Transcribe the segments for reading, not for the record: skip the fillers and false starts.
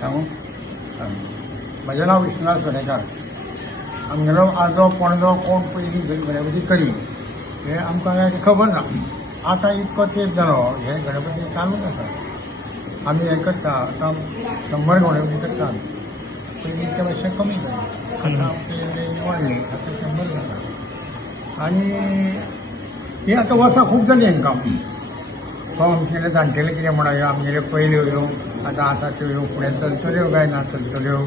सांगू म्हजें नांव विश्वनाथ सोनेकार. आमगेलो आजो पणजो कोण पयलीं गणपती करी हें आमकां काय खबर ना. आतां इतको तेंप जालो हे गणपती चालूच आसा. आमी हें करता आतां 100 गणपती करता आमी. पयलीं ते मातशें कमी जालें, आतां पयलीं वाडली, आतां 100 जाता. आनी ही आतां वर्सां खूब जालीं हांकां. तो आमगेले जाणटेले कितें म्हणा आमगेले पयल्यो ह्यो आतां आसा त्यो ह्यो फुडें चलतल्यो काय ना चलतल्यो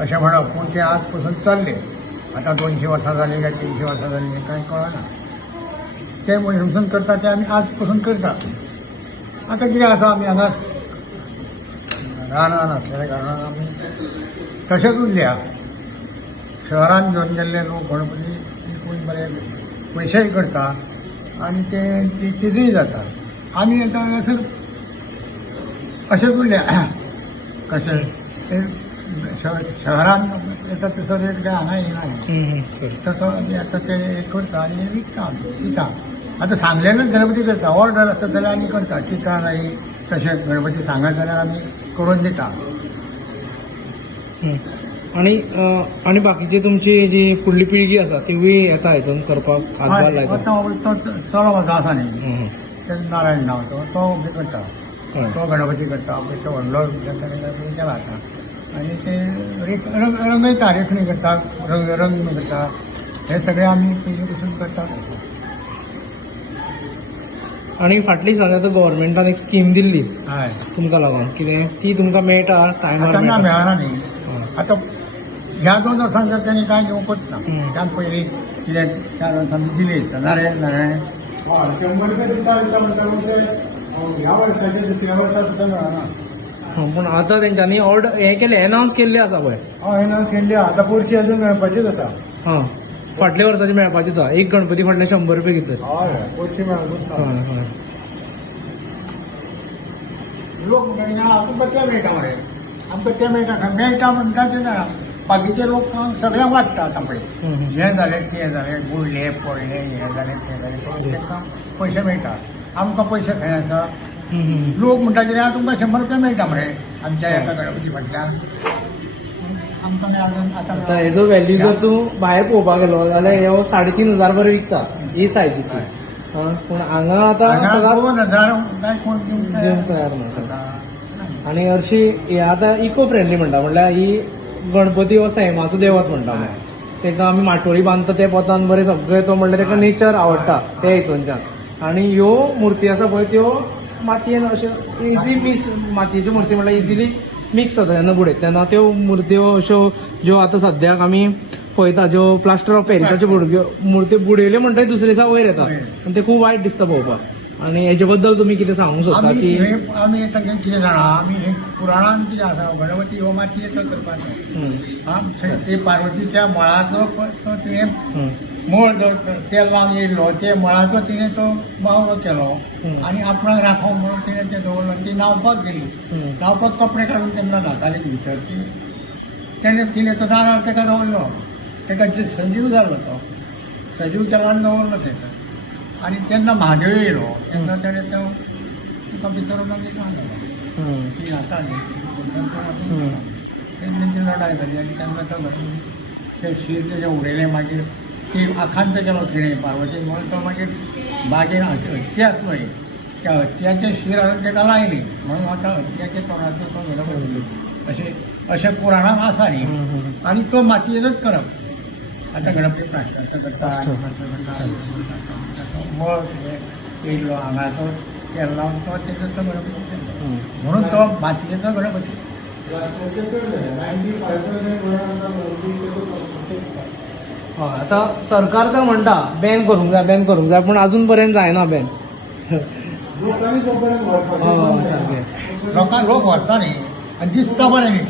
अशें म्हणप. पूण ते आज पसून चल्ले. आतां 200 वर्सां जालीं काय 300 वर्सां जालीं हें कांय कळना. ते मनसून करता ते आमी आज पसून करता. आतां कितें आसा आमी हांगा रानान आसलेल्या कारणान आमी तशेंच उरल्या. शहरान घेवन गेल्ले लोक गणपती विकून बरे पयशेय करता आनी ते तेजूय जाता. आमी आतां हांगासर अशेंच उरल्या. कशें शहरान येता तसो रेट काय हांगा येना. तसो आमी आतां ते करता आनी विकता आमी दिता. आतां सांगलेलेच गणपती करता. ऑर्डर आसत जाल्यार आमी करता. चित्रां जायी तशें गणपती सांगत जाल्यार आमी करून दिता. आणि बाकीची तुमची जी फुडली पिळगी आसा तिवूय येता हितून करपाक हातभार लायता. तो चलो म्हाजो आसा न्ही ते नारायण नांव तो बी करता. तो गणपती करता. तो व्हडलो गणपती केला आतां. आनी ते रंगयता, रेखणी करता, रंग करता. हे सगळे आमी पयलीं पसून करता. आणि फाटली दिसांनी आतां गव्हर्मेंटान एक स्कीम दिल्ली हय तुमकां लागून कितें ती तुमकां मेळटा टायमार तेन्ना मेळना न्ही. आतां ह्या 2 वर्सांक जर तेणी कांय घेवंकच ना. त्या पयलीं कितें 4 वर्सांनी दिली नारायण 100 रुपया दिता ह्या वर्साचे दुसऱ्या वर्सा सुद्दां मेळना. पूण आतां तेंच्यांनी ऑर्डर हें केलें एनावन्स केल्लें आसा पळय. हय ना केल्ली आतां परची अजून मेळपाची जाता. हां फाटल्या वर्साची मेळपाची आसा. एक गणपती फाटले 100 रुपया घेतले. हय परची मेळपाची. हय हय लोक मेळना आमकां ते मेळटा मरे. आमकां ते मेळटा म्हणटा ते ना. बाकीचे लोक सगळ्यांक वाडटा आतां पळय. हें जालें तें जालें बुडलें पडलें हें जालें तें जालें तांकां पयशे मेळटा. आमकां पयशे खंय आसा. लोक म्हणटा कितें तुमकां 100 रुपया मेळटा मरे आमच्या एका गणपती फाटल्यान. आमकां आता हेजो व्हॅल्यू जर तूं भायर पळोवपाक गेलो जाल्यार ह्यो 3,500 बरें विकता ही सायजीची. पूण हांगा आतां 2,000 काय कोण दिवंक तयार म्हणटा. आनी हरशी हे आतां इको फ्रेंडली म्हणटा. म्हणल्यार ही गणपती हो सैमाचो देवत म्हणटा. तेका आमी माटोळी बांदता ते पोतान बरें सगळें तो म्हणल्यार तेका नेचर आवडटा ते हितूनच्यान. आनी ह्यो मुर्ती आसा पळय त्यो मातयेन अश्यो इजी मिक्स मातयेच्यो मुर्ती म्हणल्यार इजिली मिक्स जाता जेन्ना बुडयता तेन्ना त्यो मुर्त्यो अश्यो ज्यो आतां सद्याक आमी पळयता ज्यो प्लास्टर ऑफ पॅरिसाच्यो मुर्त्यो बुडयल्यो म्हणटा दुसरे दिसा वयर येता आनी ते खूब वायट दिसता पळोवपाक. आनी हेजे बद्दल तुमी कितें सांगूंक सोदता की आमी तांकां कितें जाणा आमी हे पुराणान कितें आसा गणपती हो मातयेचो करपाचो. ते पार्वतीच्या मळाचो तिणें मळ जो तेल लावन येयल्लो ते मळाचो तिणें तो बावलो केलो आनी आपणाक राखो म्हणून तिणें तें दवरलो. ती न्हांवपाक गेली. न्हांवपाक कपडे काडून तेन्ना न्हाताली भितर. तेणें तिणें तो दारार तेका दवरलो. तेका सजीव जालो तो. सजीव केलो आनी दवरलो थंयसर. आनी तेन्ना म्हादेव येयलो तेन्ना तेणें तो तुका भितर मागीर घालो. ती न्हाताली तेन्ना ती लढाय जाली आनी तेन्ना तो ते शीर तेजें उडयलें. मागीर ती आखांत केलो तिणें पार्वतीक म्हणून तो मागीर बागेन हत्ती आसलो एक त्या हत्याचें शीर हाडून तेका लायली म्हणून आतां हत्याच्या तोंडाचो तो गणपती अशें पुराणान आसा न्ही. आनी तो मातयेनूच करप. आतां गणपती प्लास्टराचो करता मळ येयल्लो हांगाचो तेल लावन तो तेजो गणपती केल्लो म्हणून तो मातयेचो गणपती. हय आतां सरकार तर म्हणटा बॅन करूंक जाय पूण अजून पर्यंत जायना बॅन. लोकांक लोक व्हरता न्ही आनी दिसता बरें न्ही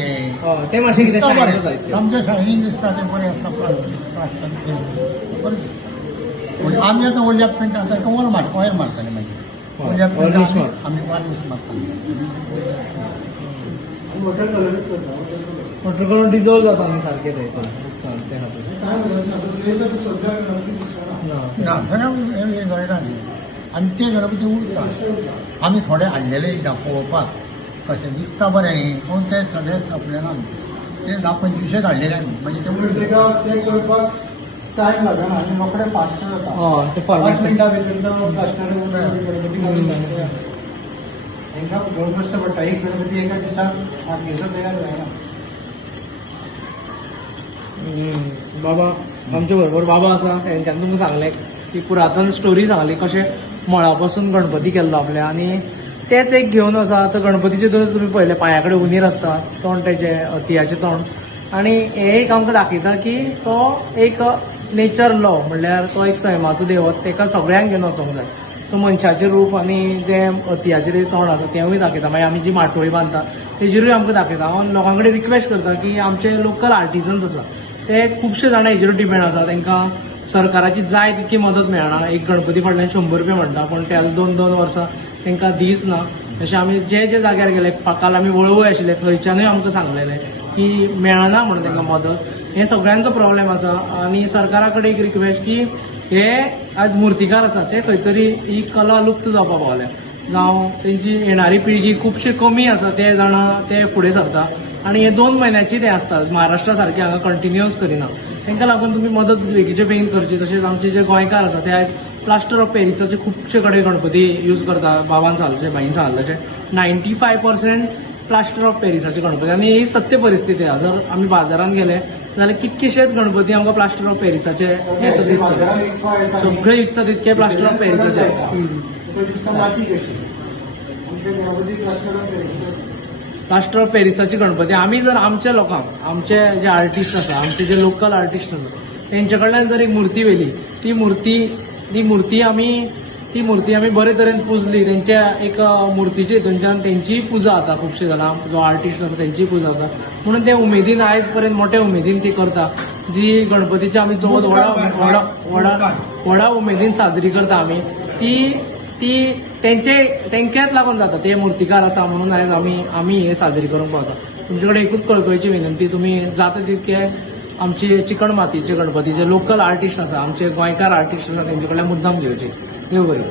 ते मातशें कितें सामकें शायनींग दिसता तें बरें आसता. पूण आमी आतां ओल्या पेंट आतां ऑयल मारताले मागीर ओल्या पेंट आमी वार्नीश मारताले. वॉटर कलर डिजोल्व जाता न्ही सारकें ते खातीर. ना थंय गळना आनी ते गणपती उरता आमी थोडे हाडलेले एकदां पळोवपाक कशें दिसता बरें न्ही पूण ते सगळे सोंपले ना ते 10-25 हाडलेले आमी म्हणजे ते उरले ते करपाक टायम लागना आनी रोखडे फास्ट जाता हय ते 5 फॉर्मेट मिनटां भितर तो प्लास्टर गणपती घालून जाता तांकां घेवन बसचें पडटा एक गणपती एका दिसाक आमगेलो तयार जायना बाबा आमच्या बरोबर बाबा आसा तेंच्यान तुमकां सांगलें की पुरातन स्टोरी सांगली कशें मळा पासून गणपती केल्लो आपल्या आनी तेच एक घेवन आसा तो गणपतीचे दोन तुमी पळयले पांया कडेन उंदीर आसता तोंड तेचें तियाचें तोंड आनी हे एक आमकां दाखयता की तो एक नेचर लॉ म्हणल्यार तो एक सैमाचो देवत तेका सगळ्यांक घेवन वचोंक जाय तो मनशाचें रूप आनी जें तियाचें तोंड आसा तेंवूय दाखयता मागीर आमी जी माटोळी बांदता तेजेरूय आमकां दाखयता हांव लोकां कडेन रिक्वेस्ट करता की आमचे लोकल आर्टिजन्स आसा ते खुबशे जाणां हेजेर डिपेंड आसा तांकां सरकाराची जाय तितकी मदत मेळना एक गणपती फाटल्यान 100 रुपया म्हणटा पण ते 2-2 वर्सां तांकां दीस ना अशें आमी जे जाग्यार गेले काल आमी वळवय आशिल्ले थंयच्यानूय आमकां सांगलेलें की मेळना म्हणून तांकां मदत हे सगळ्यांचो प्रॉब्लेम आसा आनी सरकारा कडेन एक रिक्वेस्ट की हे आज मुर्तीकार आसा ते खंय तरी ही कला लुप्त जावपाक पावल्या जावं तेंची येणारी पिळगी खुबशी कमी आसा ते जाणां ते फुडें सरता आनी हे 2 म्हयन्याची ते आसता महाराष्ट्रा सारखे हांगा कंटिन्युअस करिना तांकां लागून तुमी मदत बेगीचे बेगीन करची तशेंच आमचे जे गोंयकार आसा ते आयज प्लास्टर ऑफ पॅरिसाचे खुबशे कडेन गणपती यूज करता बाबान सांगलेचे बाईन सांगलेचे 95% प्लास्टर ऑफ पॅरिसाचे गणपती आनी ही सत्य परिस्थिती आहा जर आमी बाजारांत गेले जाल्यार कितकेशेच गणपती आमकां प्लास्टर ऑफ पॅरिसाचे येता दिसता सगळे विकता तितके प्लास्टर ऑफ पॅरिसाचे प्लास्टर ऑफ पॅरिसाची गणपती आमी जर आमच्या लोकांक आमचे जे आर्टिस्ट आसा आमचे जे लोकल आर्टिस्ट आसा तेंचे कडल्यान जर एक मुर्ती व्हेली ती मुर्ती आमी बरे तरेन पुजली तेंच्या एक मुर्तीचे हितूनच्यान तेंचीय पुजा जाता खुबशे जाणां जो आर्टिस्ट आसा तेंचीय पुजा जाता म्हणून ते उमेदीन आयज पर्यंत मोठ्या उमेदीन ती करता जी गणपतीची आमी चवथ व्हडा उमेदीन साजरी करता आमी ती तेंक्याच लागून जाता ते मुर्तीकार आसा म्हणून आयज आमी हे साजरी करूंक पावता तुमचे कडेन एकूच कळकळीची विनंती तुमी जाता तितके आमचे चिकण मातयेचे गणपती जे लोकल आर्टिस्ट आसा आमचे गोंयकार आर्टिस्ट आसा तेंचे कडल्यान मुद्दाम घेवचे देव बरें